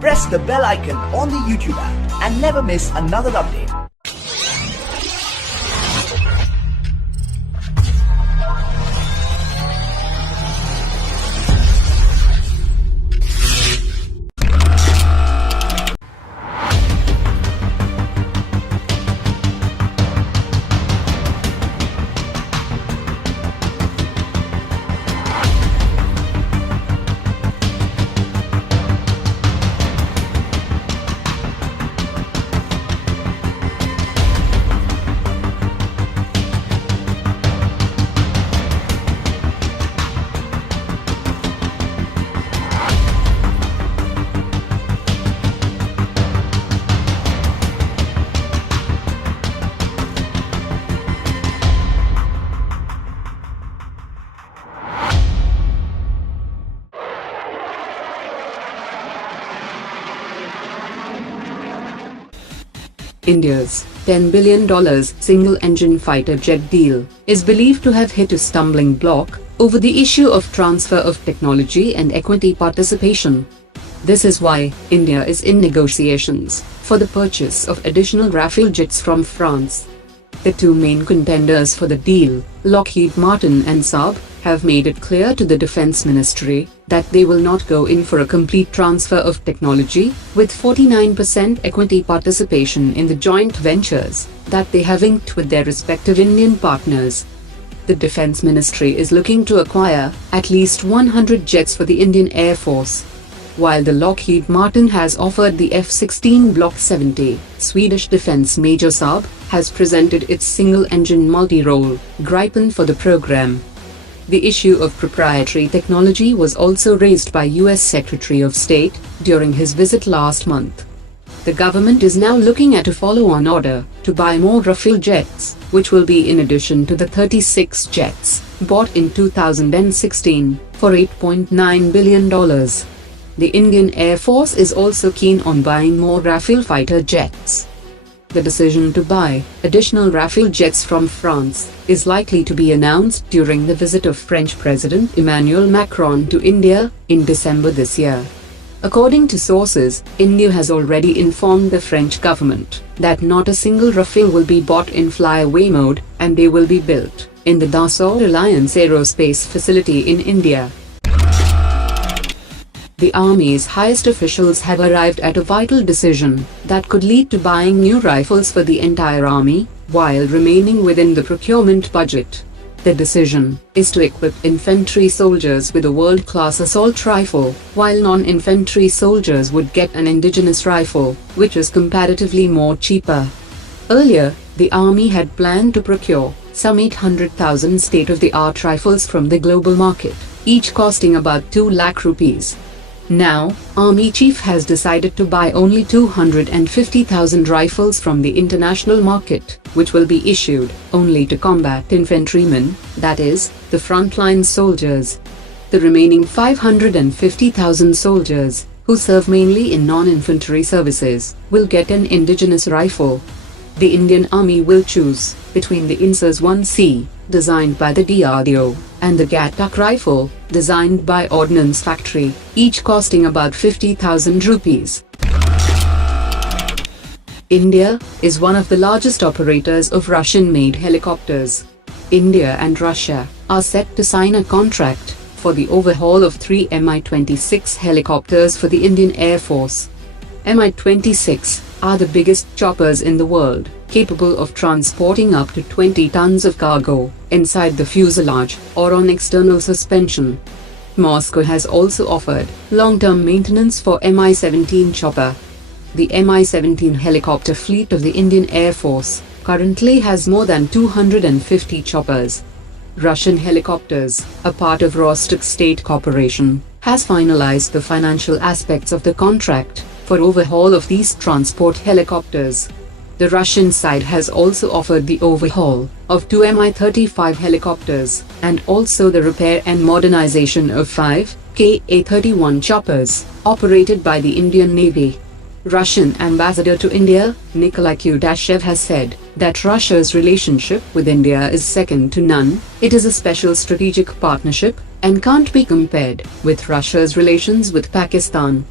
Press the bell icon on the YouTube app and never miss another update. India's $10 billion single-engine fighter jet deal is believed to have hit a stumbling block over the issue of transfer of technology and equity participation. This is why India is in negotiations for the purchase of additional Rafale jets from France. The two main contenders for the deal, Lockheed Martin and Saab, have made it clear to the Defense Ministry that they will not go in for a complete transfer of technology, with 49% equity participation in the joint ventures that they have inked with their respective Indian partners. The Defense Ministry is looking to acquire at least 100 jets for the Indian Air Force. While the Lockheed Martin has offered the F-16 Block 70, Swedish Defense Major Saab has presented its single-engine multi-role Gripen for the program. The issue of proprietary technology was also raised by US Secretary of State during his visit last month. The government is now looking at a follow-on order to buy more Rafale jets, which will be in addition to the 36 jets bought in 2016 for $8.9 billion. The Indian Air Force is also keen on buying more Rafale fighter jets. The decision to buy additional Rafale jets from France is likely to be announced during the visit of French President Emmanuel Macron to India in December this year. According to sources, India has already informed the French government that not a single Rafale will be bought in flyaway mode, and they will be built in the Dassault Reliance Aerospace facility in India. The Army's highest officials have arrived at a vital decision that could lead to buying new rifles for the entire Army, while remaining within the procurement budget. The decision is to equip infantry soldiers with a world-class assault rifle, while non-infantry soldiers would get an indigenous rifle, which is comparatively more cheaper. Earlier, the Army had planned to procure some 800,000 state-of-the-art rifles from the global market, each costing about 2 lakh rupees. Now, Army Chief has decided to buy only 250,000 rifles from the international market, which will be issued only to combat infantrymen, that is, the frontline soldiers. The remaining 550,000 soldiers, who serve mainly in non-infantry services, will get an indigenous rifle. The Indian Army will choose between the Insas 1C, designed by the DRDO, and the Gatak rifle, designed by Ordnance Factory, each costing about 50,000 rupees. India is one of the largest operators of Russian-made helicopters. India and Russia are set to sign a contract for the overhaul of 3 Mi-26 helicopters for the Indian Air Force. Mi-26 are the biggest choppers in the world, capable of transporting up to 20 tons of cargo inside the fuselage or on external suspension. Moscow has also offered long-term maintenance for Mi-17 chopper. The Mi-17 helicopter fleet of the Indian Air Force currently has more than 250 choppers. Russian Helicopters, a part of Rostok State Corporation, has finalized the financial aspects of the contract for overhaul of these transport helicopters. The Russian side has also offered the overhaul of 2 Mi-35 helicopters, and also the repair and modernization of 5 Ka-31 choppers, operated by the Indian Navy. Russian ambassador to India, Nikolai Kudashev, has said that Russia's relationship with India is second to none. It is a special strategic partnership and can't be compared with Russia's relations with Pakistan.